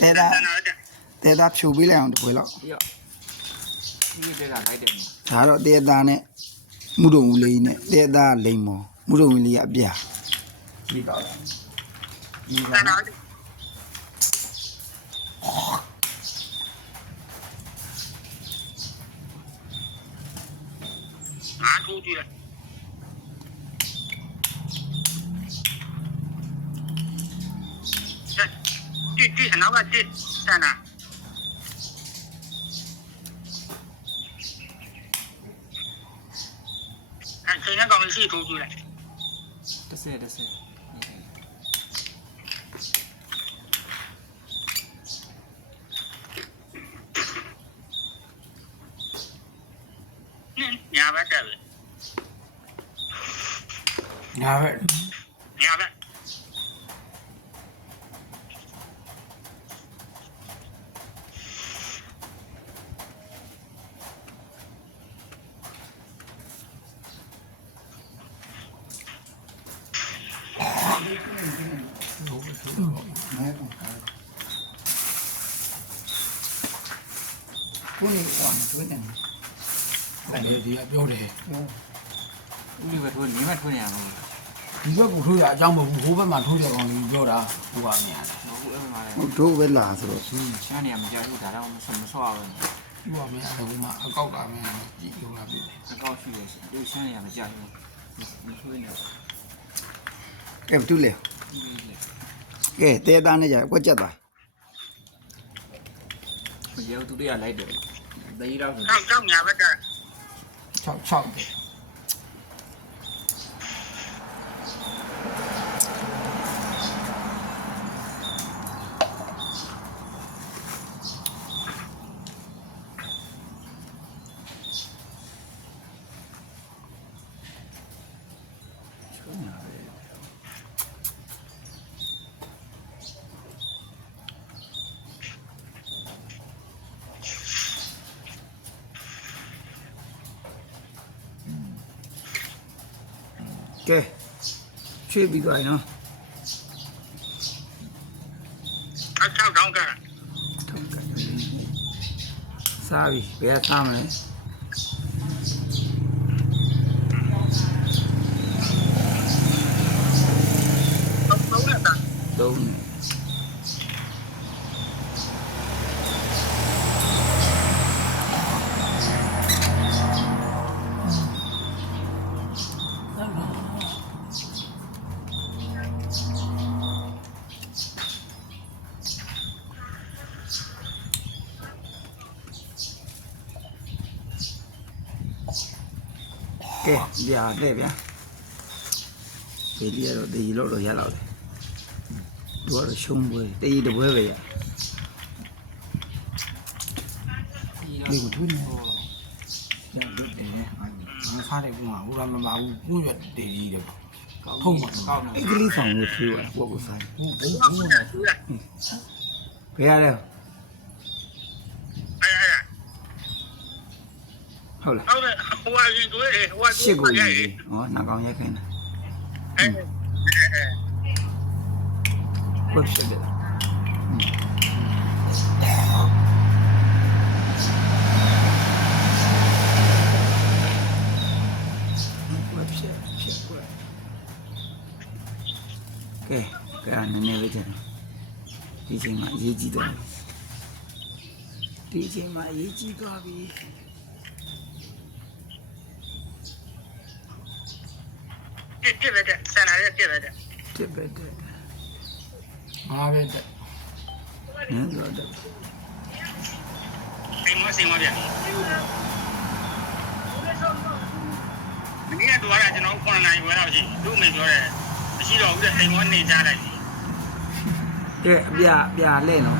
တဲသားတဲသားဖြူပေးလိုက်အောင်တစ်ခွေလောက်ရောဒီကတည်းကလိုက်တယ်မဒါတော့တဲသားနဲ့မုဒုံဦးလေးနဲ့တဲသားလိမ်မော်မုဒုံဦးလေးကအပြာဒီတော့ဒီကနော်အားထိုးကြည့် လိုက်ကြည့်ကြည့်အနောက်ကကြည့်ဆန္ဒအဲချိန်နဲ့ကောင်ရှိထိုး ကြည့်လိုက်တစ်ဆယ်တစ်ဆယ်ညာဘက်တက်ပြီညာဘက်ညာဘက်ခုနေတော့မတွေ့နိုင်အဲ့ဒီကပြောတယ်ဦးလေးပဲထိုးနေမှထိုးနေရမှာဒီဘက်ကထိုးရအကြောင်းမဟုတ်ဘူးဟိုဘက်မှာထိုးရကောင်ကြီးပြောတာဟိုကနေရတယ်ဘူးအဲ့မှာဘူးတို့ပဲလာဆိုတော့ရှမ်းနေရမကြောက်ဘူးဒါတော့မဆောမဆောအောင်ဒီကမရတယ်ဟိုမှာအကောက်ကမင်းကြည့်လို့လာပြီအကောက်ရှိတယ်သူရှမ်းနေရမကြောက်ဘူးမထိုးနေဘူးကဲတူလေကဲတဲသားနဲ့ကြာကွက်ကြက်သား ရေသူတွေကလိုက်တယ်တကြီးတော့ဆိုကြောက်ကြောက်ညာဘက်တ က်6 6တယ်ကဲချွေးပြီးသွားပြီနော်အချောက်တောင်းကထုံးကဲစားပြီဘယ်ကစားမလဲတော့တော့နဲ့တာသုံး ကဲဗျာတဲ့ဗျာဒီလီရတော့ဒီလောက်တော့ရတော့တယ်သူကတော့ရှုံးပွဲတေးတပွဲပဲရဒီကိုထွေးနေတော့ရတဲ့တယ်ငါစားတယ်ကဟိုရမမဘူးကိုရတေးကြီးတယ်ထုံးပါကောင်းအင်္ဂလိပ်ဆောင်ကိုဖြေးပါကိုကိုစားဟိုဘုံတော့ဘုံနဲ့သူရဘယ်ရလဲ အဲအဲ ဟုတ်လားဟုတ်တယ်ဟိုကရင်တွေးတယ်ဟိုကရှစ်ကိုကြီးဟောနာကောင်ရိုက်ခိုင်းတာအဲအဲဝက်ဖြစ်တယ်ဝက်ဖြစ်ဖြစ်ဝက်ကဲကဲနည်းနည်းလေးကျန်ဒီချိန်မှာအရေးကြီးတယ်ဒီချိန်မှာအရေးကြီးသွားပြီ ပြစ်ပြစ်ပဲတဲ့ဆန္ဒရဲ့ပြစ်ပဲတဲ့တစ်ပဲတဲ့ငါပဲတဲ့နည်းတော့တဲ့အိမ်မစင်မပြမင်းကတော့ကျွန်တော်9နိုင်ခွဲတော့ရှိသူ့မိပြောတယ်မရှိတော့ဘူးတဲ့အိမ်မနေကြလိုက်ပြီကဲအပြအပြလဲနော်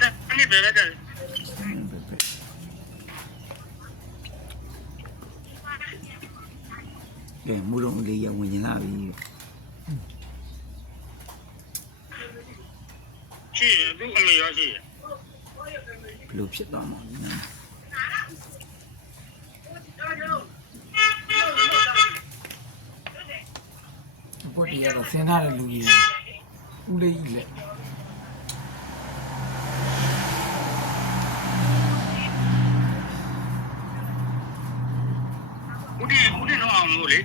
တဲ့အဲ့ဒီပဲတဲ့ ကဲမူလုံးလေးရဝင်ရင်လာပြီရှိသူ့အမေရောရှိဘလို့ဖြစ်သွားမှာလဲကွတ်တရတော့စဉ်းစားတဲ့လူကြီးတွေဦးလေးကြီးလက် ဦးတင်ဦးတင်တော့အောင်လို့လေ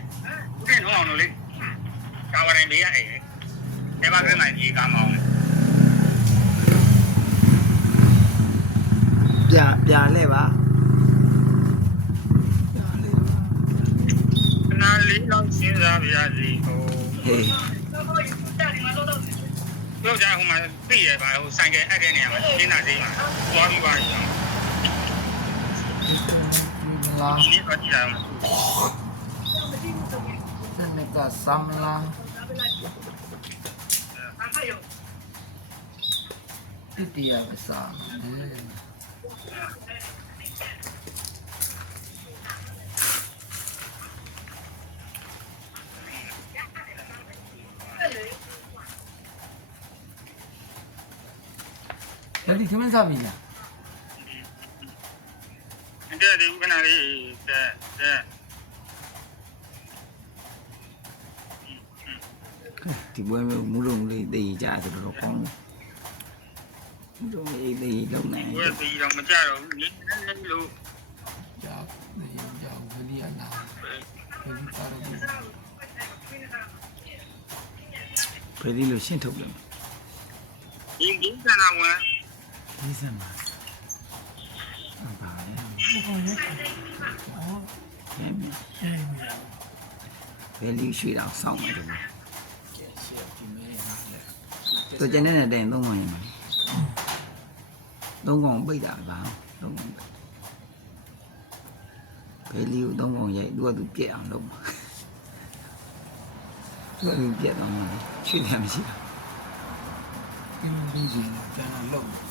ဦးတင်တော့အောင်လို့လေကာဝရင်ဘေးရအေးအဲဘာကနိုင်ကြီးကမောင်းပြပြလဲပါပြလဲပါခဏလေးတော့စဉ်းစားပြရစီဟိုဟေးပြောကြဟိုမှာသိရပါဟိုဆိုင်ကအဲ့တဲ့နေရာမှာရှင်းတာသိမှာသွားပြီးပါရော ဒီလားဒီနေ့တော့ကြည့်ရအောင်စနကဆမ်လာ တိတရပစာအဲဒါဒီခမင်းစားပြီလားတဲ့ဒီခဏလေးတဲ့တဲ့ဒီပွဲမျိုးမူရုံလေးသိကြဆိုတော့ကောင်းတယ်မူရုံလေးသိလုံးနိုင်ဘယ်ပြီးတော့မကြတော့ဘူးနည်းနည်းလို့ကြောက်နေကြောက်ဝိရိယနာဝိရိသာရဘူးဖယ်ဒီလိုရှင်းထုတ်လိုက်ဒီဒီကနာဝန်ဒီစမ်းပါအပါ လေဟောရဲဟောဟဲ့မြအဲဘယ်လီရွှေတော့စောင်းနေတယ်ကဲရှေ့ဒီမဲဟာလေသူကျန်တဲ့တိုင်သုံးပါရင်ပါသုံးကောင်ပိတ်တာပါသုံးကောင်ပိတ်ဘယ်လီကိုသုံးကောင်ရိုက်သူကသူပြက်အောင်လုပ်မှာသူကသူပြက်တော့မှာချွေတယ်မရှိဘူးဒီလိုကြီးကျန်တော့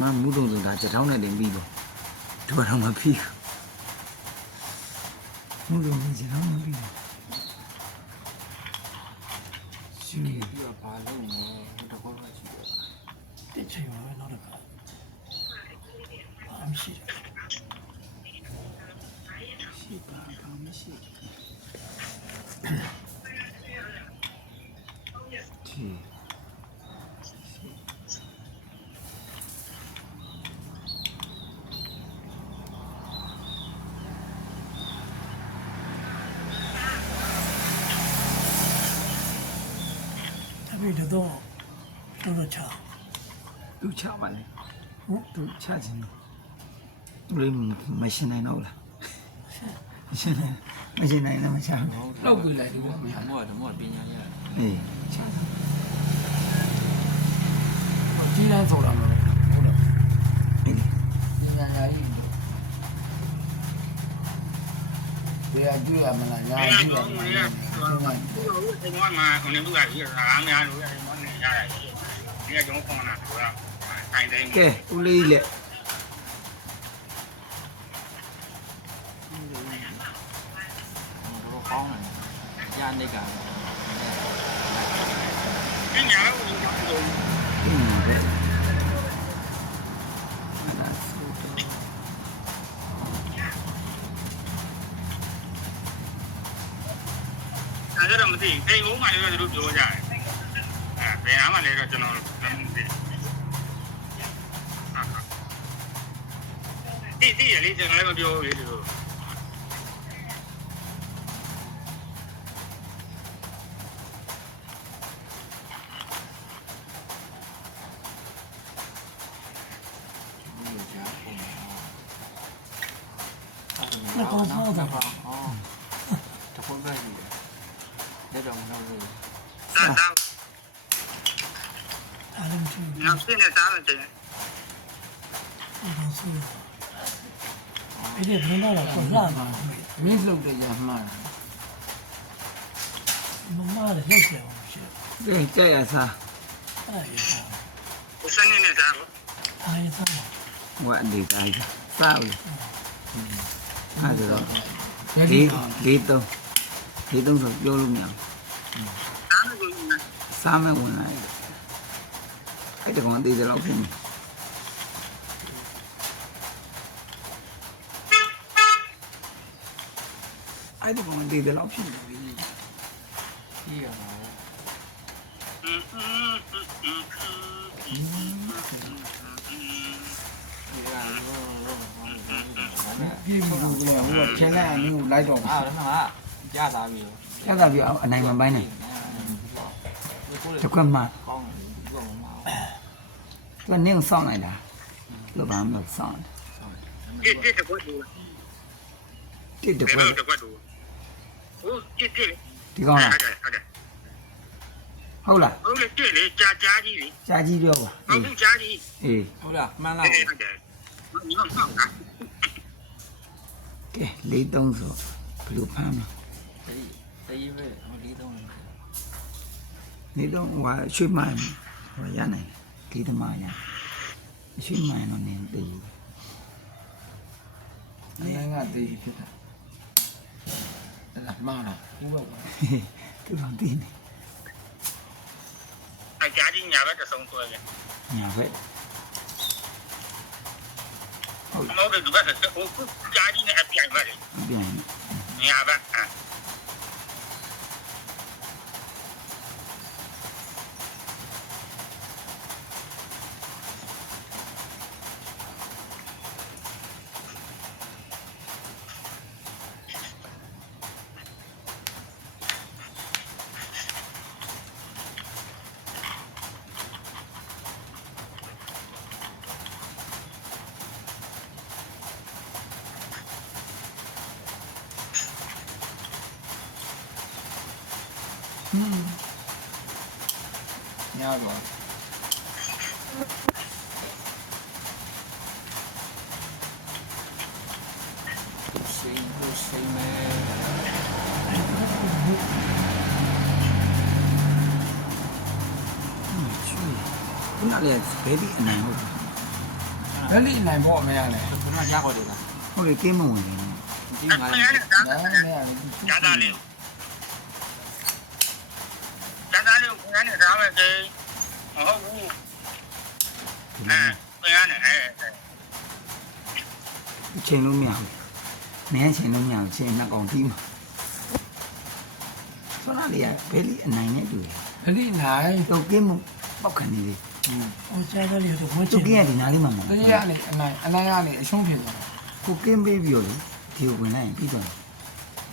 မမူးတုံဆိုတာချက်ထောင်းနဲ့တင်ပြီးတော့ဒီကတော့မပြီးဘူးမူးတုံကချက်ထောင်းမပြီးဘူးရှိပြီးတော့ဘာလုပ်မလဲဒီတော့ဘာရှိတယ်တိတ်ချင်ပါပဲနောက်တစ်ခါအမရှိရှိပါဘာမရှိဒီတ ပည့်တော့တော့တော့ချာသူချပါလေဟုတ်သူချခြင်းသူလေးမရှင်းနိုင်တော့လားရှင်းနိုင်မရှင်းနိုင်လည်းမချဘူးလောက်ပြလိုက်ဒီဘောမရမောကဓမ္မပညာရတယ်အေးချကြီးတန်းဆိုတာမဟုတ်ဟုတ်လား အေး ဒီညာညာကြီး ဘယ်အကျွေးရမလားညာဒီကြီးရတော့မမလားင်းကဒီတော့မှာဟိုနေဘူးကဒီအားများလို့အဲ့မောနေရတယ်ဒီကကျွန်တော်ခေါင်းနာတော့ဆိုင်တိုင်းကဲဦးလေးလက်တော့ကောင်းတယ်ရနေက ဒီညာကိုတော့ အင်းတဲ့အဲ့ဒါဆိုတော့ အဲ့ဒါမသိအိမ်ဘုံမှလည်းတို့ပြောကြတယ်အဲဘယ်အားမှလည်းတော့ကျွန်တော်မသိတိတိရလေးကျွန်တော်လည်းမပြောဘူးလေဒီလို ဒီကြားပုံဟုတ်တယ်ဟောတခွန်ပဲကြီးလက်တော့မနောက်ဘူး စားစား အားလုံး ချူနောက်စင်းနဲ့စားမယ်တဲ့တော့ဆူအဲ့ဒီဘယ်တော့ကောလာမှာမင်းလုပ်တဲ့ရမှားမမလည်းလှည့်တယ်ရှိကဲကြက်ရစားအဲ့ဒါရစားကိုစနေနဲ့စားလို့အားရစားဝတ်ဒီတိုင်းစားဦးအဲ့ဒါတော့ရည်လေးအောင်လေးသုံးလေးသုံးဆိုပြောလို့မရဘူးစားလို့ကိုစားမဲ့ဝင်လာတယ်အဲ့တကောင်သေးတယ်လို့ဖြစ်နေအဲ့ဒီကောင်တေးတယ် 때 그만두더라고. 아이도 Đi 이야. cái này như lấy đồ à đúng hả giá là vì giá là vì ở này mà bay này cho quên mà con သူကနင့်ကိုစောင့်လိုက်တာလို့ဘာမှမစောင့်တယ်တစ်တစ်ကွက်တူတစ်တစ်ကွက်တစ်ကွက်တူဟိုတစ်တစ်ဒီကောင်လားဟုတ်တယ်ဟုတ်လားဟုတ်တယ်တွေ့လေကြာကြာကြီးလေကြာကြီးပြောပါဟုတ်ကြာကြီးအေးဟုတ်လားမှန်လားဟုတ်တယ်ညီမဆောက်ကဲလေးသုံးဆိုဘယ်လိုဖမ်းမလဲတရေးပဲဟိုလေးသုံးလေးသုံးဟိုရွှေမိုင်းဟိုရနိုင်တယ် ညာဘက်မဟုတ်တယ်ဒီဘက်ကဟိုကြာကြီးနဲ့အပြိုင်ပဲလေပြန်ညာဘက်အဲညာတော့စိတ်ကို စိတ်မဲရွှေခုနလည်းဘယ်ဒီအနိုင်ဟုတ်ဘယ်လိနိုင်ဖို့အမေရလဲဘယ်မှာကြားခေါ်တယ်လား ဟုတ်ကဲ့ကင်းမဝင်ဘူး ဒီ အဲ မှာ ခင်ဗျားနဲ့ဒါ နားမရလေ ကြာတာလေးကြာတာလေး ခင်ဗျားနဲ့ဒါပဲကိမဟုတ်ဘူးအဲခင်ဗျားနဲ့အဲချိန်လို့မရဘူးနည်းချိန်လို့မရဘူးချိန်နှစ်ကောင်ပြီးမှာဆောနာလေးကဘယ်ဒီအနိုင်နဲ့တူတယ်ဘယ်လိနိုင်တော့ကင်းမပောက်ခံနေလေဟိုကြားတယ်လို့ဝတ်ချသူင်ကင်းရဒီနားလေးမှာမတဟုတ်ကယ်ကနေအနိုင်အနိုင်ကနေအရှုံးဖြစ်သွားတာကိုကင်းပေးပြီးတော့လေဒီကိုဝင်လိုက်ရင်ပြီးတော့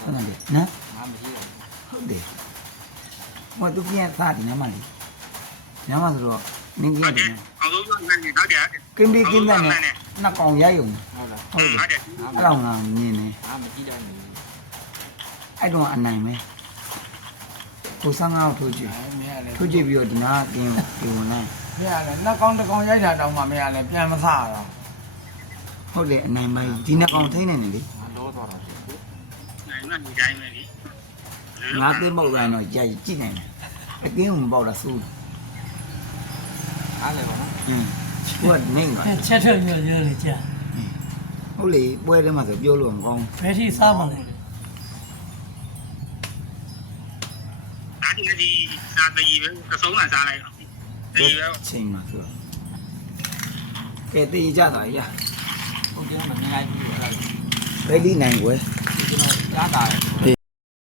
ဆောနာလေးနော်ငါမရှိတော့ဟုတ်တယ်ဟိုသူကင်းရသားဒီနားမှာလေ နားမှာဆိုတော့နင်းကင်းဟုရတ်ဒီတယ်နားအောင်လို့ပြောနေတယ်ဟုတ်တယ်ကင်းပေးကင်းတဲ့နဲ့နှစ်ကောင်ရယုံဟုတ်လားဟုတ်တယ်ဟုတ်တယ်အဲ့တော့ငါမြင်တယ်ငါမကြည့်တော့ဘူးအဲ့တော့အနိုင်ပဲကိုဆန်းကားကိုထိုးကြည့်အဲမရလေထိုးကြည့်ပြီးတော့ဒီနာကင်းဒီဝင်လိုက်မရလေနှစ်ကောင်းတစ်ကောင်းရိုက်တာတောင်မှမရလေပြန်မဆရတော့ဟုတ်တယ်အနိုင်ပါဒီနှစ်ကောင်ထိနေနေလေငါလောတော့တယ်နိုင်မှဒီတိုင်းပဲလေငါသိမောက်ရရင်တော့ကြိုက်ကြည့်နိုင်တယ်အကင်းကိုမပေါက်တာစိုးအားလည်းပါနော်อืมဟိုကနေပါချက်ထွက်ရရလေကြာဟုတ်လေပွဲထဲမှာဆိုပြောလို့မကောင်းဘယ် ထိစားမလဲဒါဒီဒီစာတကြီးပဲသဆုံးလာစားလိုက်တကြီးပဲချိန်မှာဆိုကဲတေးကြတာရဟုတ်တယ်မမြင်လိုက်ဘူးအဲ့ဒါဘယ်လိနို